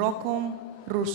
роком руш.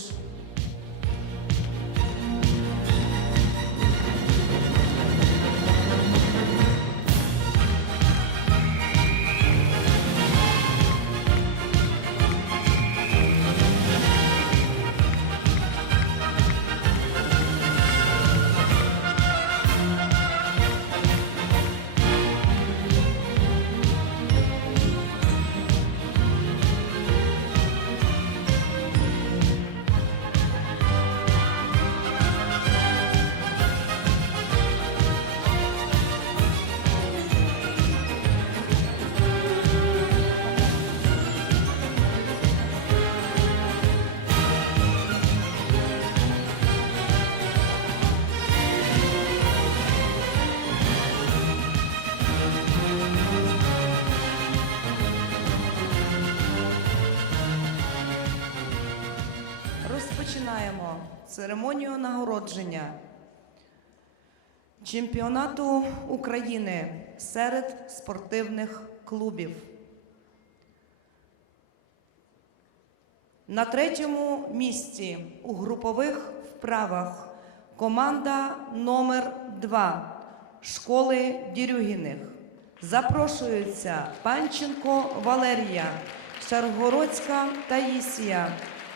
Церемонію нагородження чемпіонату України серед спортивних клубів. На третьому місці у групових вправах команда номер 2 школи Дірюгіних. Запрошуються Панченко Валерія, Шаргородська Таїсія,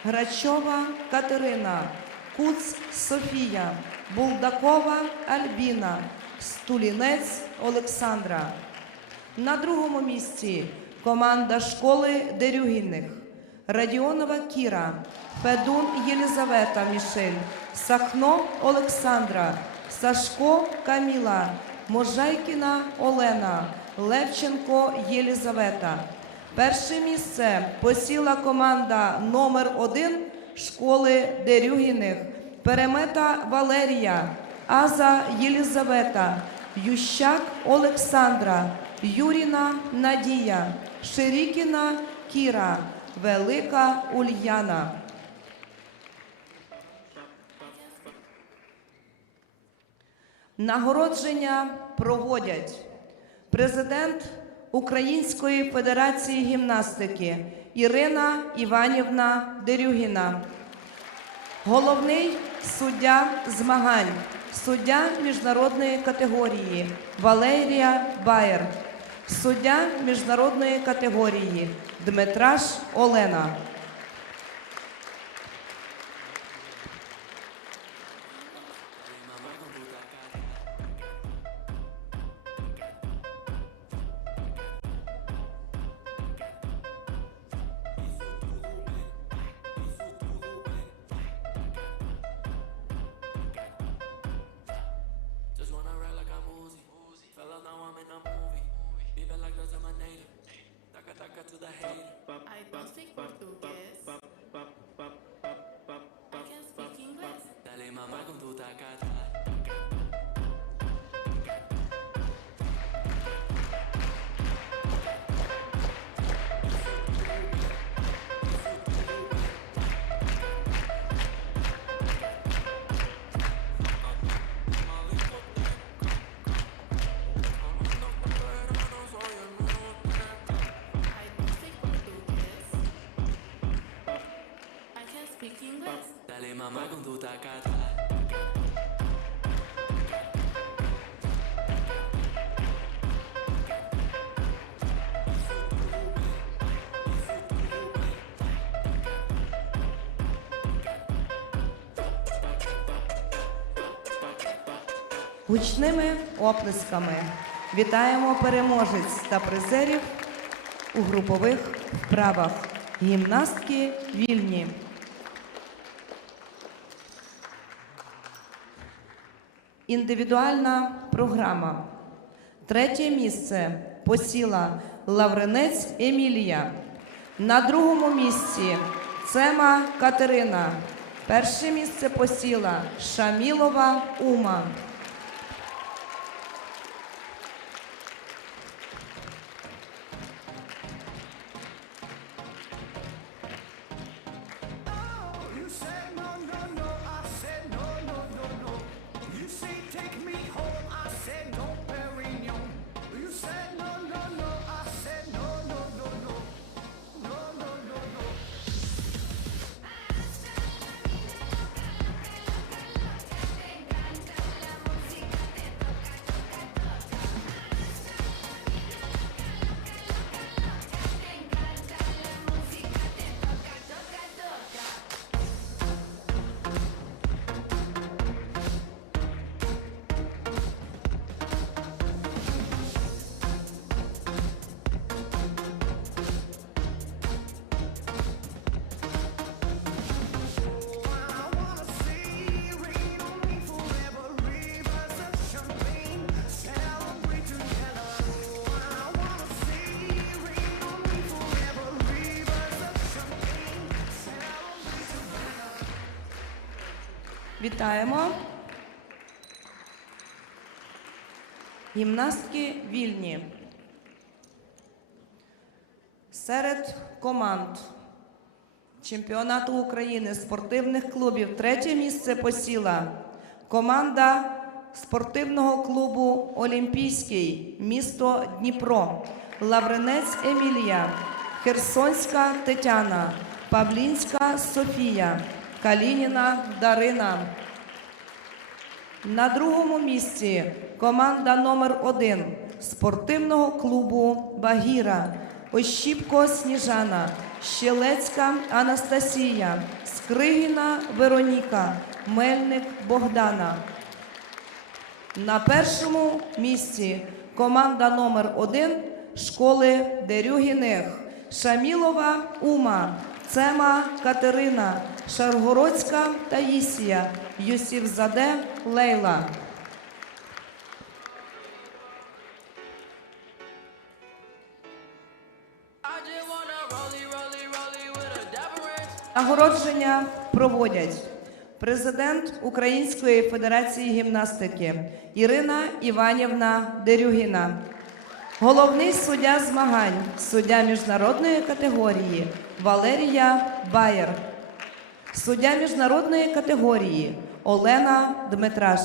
Грачова Катерина, Куц Софія, Булдакова Альбіна, Стулінець Олександра. На другому місці команда школи Дерюгіних. Радіонова Кіра, Федун Єлізавета Мішель, Сахно Олександра, Сашко Каміла, Можайкіна Олена, Левченко Єлізавета. Перше місце посіла команда номер 1 школи Дерюгіних, Перемета Валерія, Аза Єлізавета, Ющак Олександра, Юріна Надія, Ширікіна Кіра, Велика Ульяна. Нагородження проводять президент Української федерації гімнастики Ірина Іванівна Дерюгіна, головний суддя змагань, суддя міжнародної категорії Валерія Баєр, суддя міжнародної категорії Дмитраш Олена. này mà mãi không thu ta ca thả Dale mamá con tu Гучними оплесками вітаємо переможець та призерів у групових вправах. Гімнастки вільні. Індивідуальна програма. Третє місце посіла Лавренець Емілія. На другому місці Цема Катерина. Перше місце посіла Шамілова Ума. Вітаємо. Гімнастки вільні. Серед команд чемпіонату України спортивних клубів третє місце посіла команда спортивного клубу Олімпійський, місто Дніпро, Лавринець Емілія, Херсонська Тетяна, Павлінська Софія, Калініна Дарина. На другому місці команда номер 1 спортивного клубу Багіра, Ощіпко Сніжана, Щелецька Анастасія, Скригіна Вероніка, Мельник Богдана. На першому місці команда номер 1 школи Дерюгіних, Шамілова Ума, Цема Катерина, Шаргородська Таїсія, Юсівзаде Лейла. Нагородження проводять президент Української федерації гімнастики Ірина Іванівна Дерюгіна, головний суддя змагань, суддя міжнародної категорії Валерія Баєр, суддя міжнародної категорії Олена Дмитраш.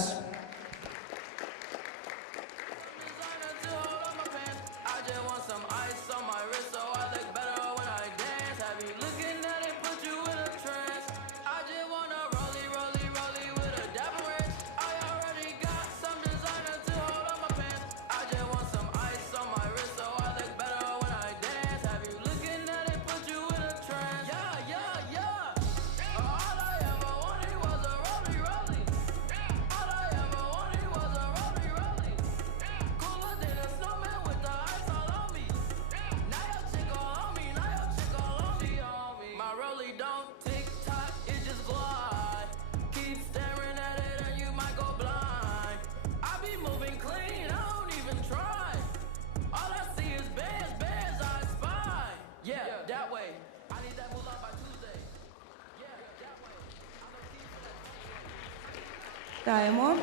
Вітаємо.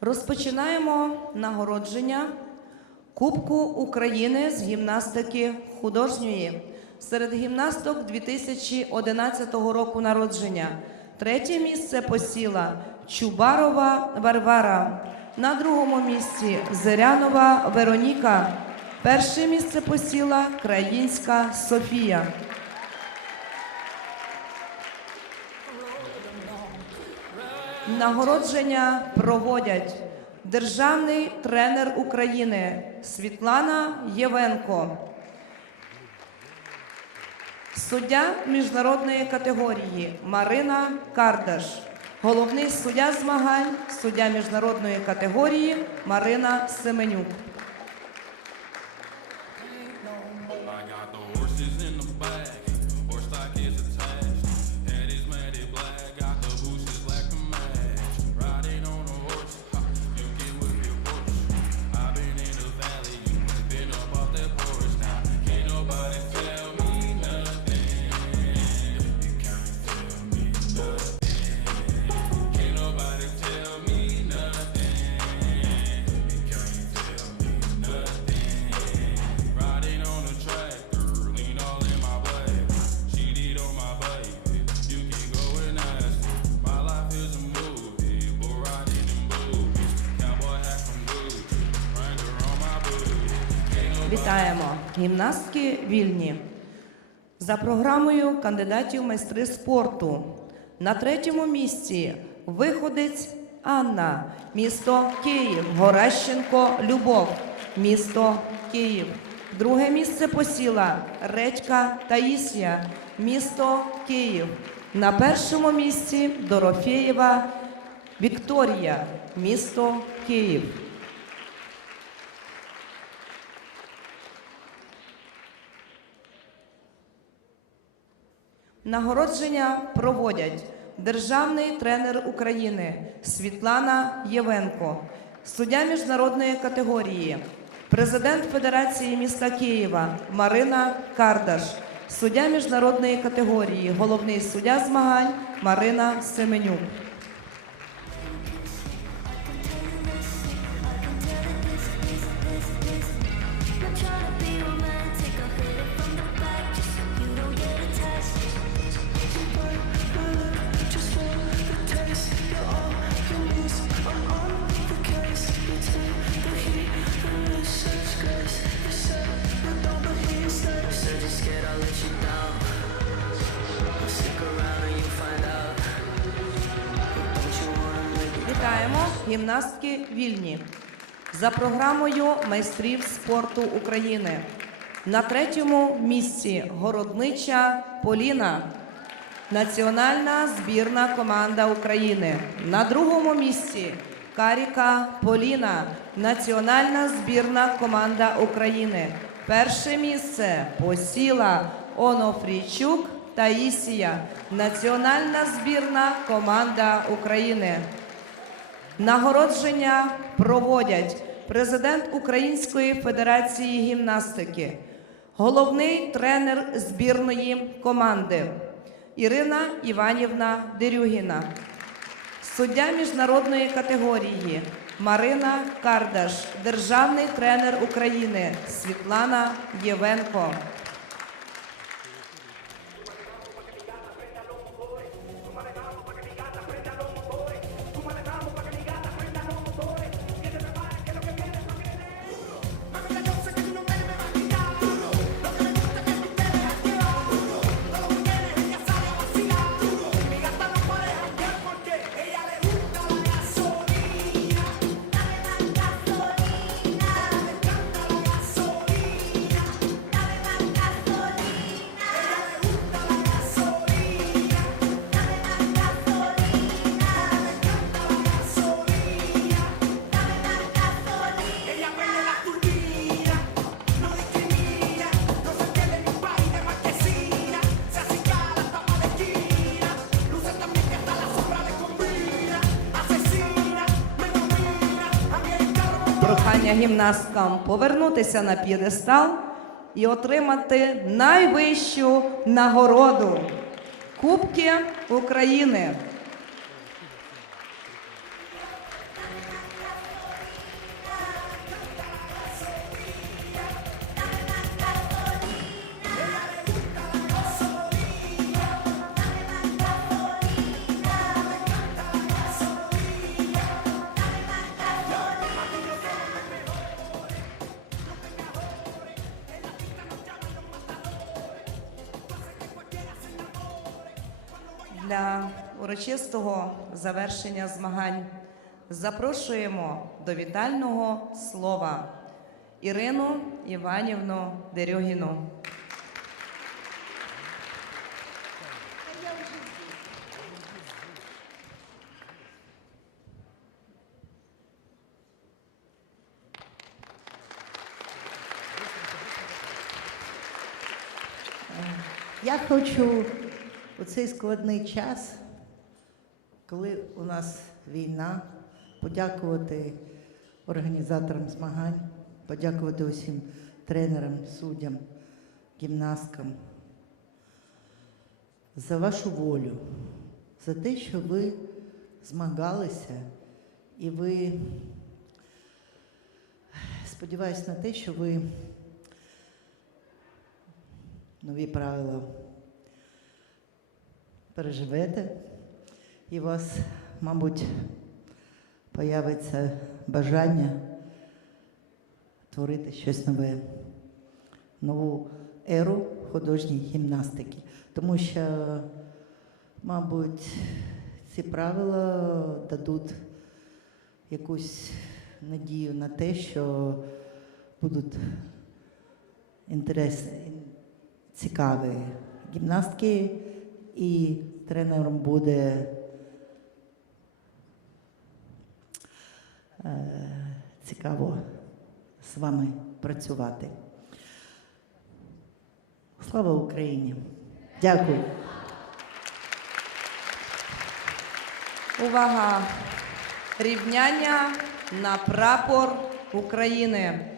Розпочинаємо нагородження Кубку України з гімнастики художньої серед гімнасток 2011 року народження. Третє місце посіла Чубарова Варвара. На другому місці Зирянова Вероніка. Перше місце посіла Країнська Софія. Нагородження проводять державний тренер України Світлана Євенко, суддя міжнародної категорії Марина Кардаш, головний суддя змагань, суддя міжнародної категорії Марина Семенюк. Вітаємо! Гімнастки вільні. За програмою кандидатів майстри спорту. На третьому місці виходець Анна, місто Київ, Горащенко Любов, місто Київ. Друге місце посіла Редька Таїсія, місто Київ. На першому місці Дорофєєва Вікторія, місто Київ. Нагородження проводять державний тренер України Світлана Євенко, суддя міжнародної категорії, президент Федерації міста Києва Марина Кардаш, Суддя міжнародної категорії, головний суддя змагань Марина Семенюк. Гімнастки вільні за програмою майстрів спорту України. На третьому місці городнича Поліна, національна збірна команда України. На другому місці Каріка Поліна, національна збірна команда України. Перше місце посіла Онофрійчук Таїсія, національна збірна команда України. Нагородження проводять президент Української федерації гімнастики, головний тренер збірної команди Ірина Іванівна Дерюгіна, суддя міжнародної категорії Марина Кардаш, державний тренер України Світлана Євенко. Carro гімнасткам повернутися на п'єдестал і отримати найвищу нагороду Кубки України. Урочистого завершення змагань запрошуємо до вітального слова Ірину Іванівну Дерюгіну. Я хочу у цей складний час, коли у нас війна, подякувати організаторам змагань, подякувати усім тренерам, суддям, гімнасткам за вашу волю, за те, що ви змагалися. І ви сподіваюся на те, що ви нові правила переживете, і у вас, мабуть, появиться бажання творити щось нове, нову еру художньої гімнастики. Тому що, мабуть, ці правила дадуть якусь надію на те, що будуть інтересні, цікаві гімнастки, і тренером буде цікаво з вами працювати. Слава Україні! Дякую. Увага! Рівняння на прапор України.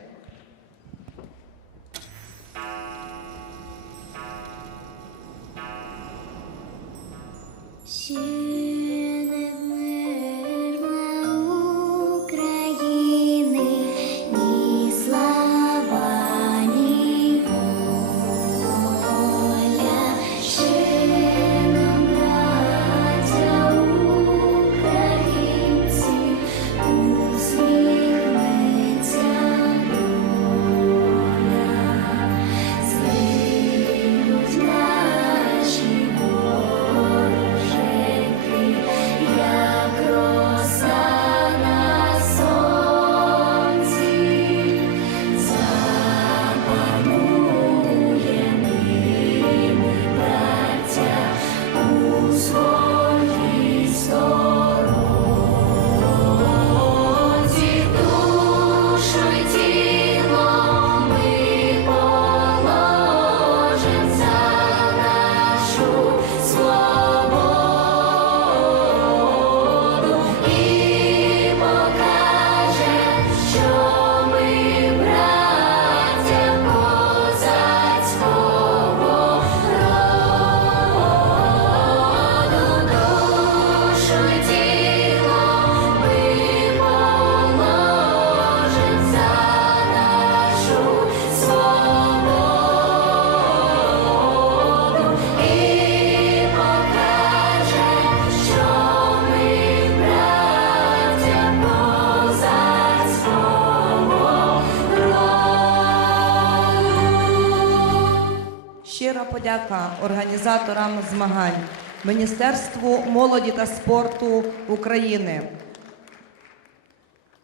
організаторам змагань, Міністерству молоді та спорту України.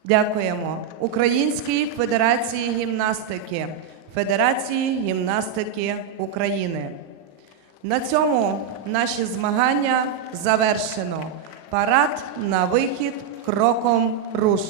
Дякуємо Українській Федерації гімнастики, Федерації гімнастики України. На цьому наші змагання завершено. Парад на вихід кроком руш.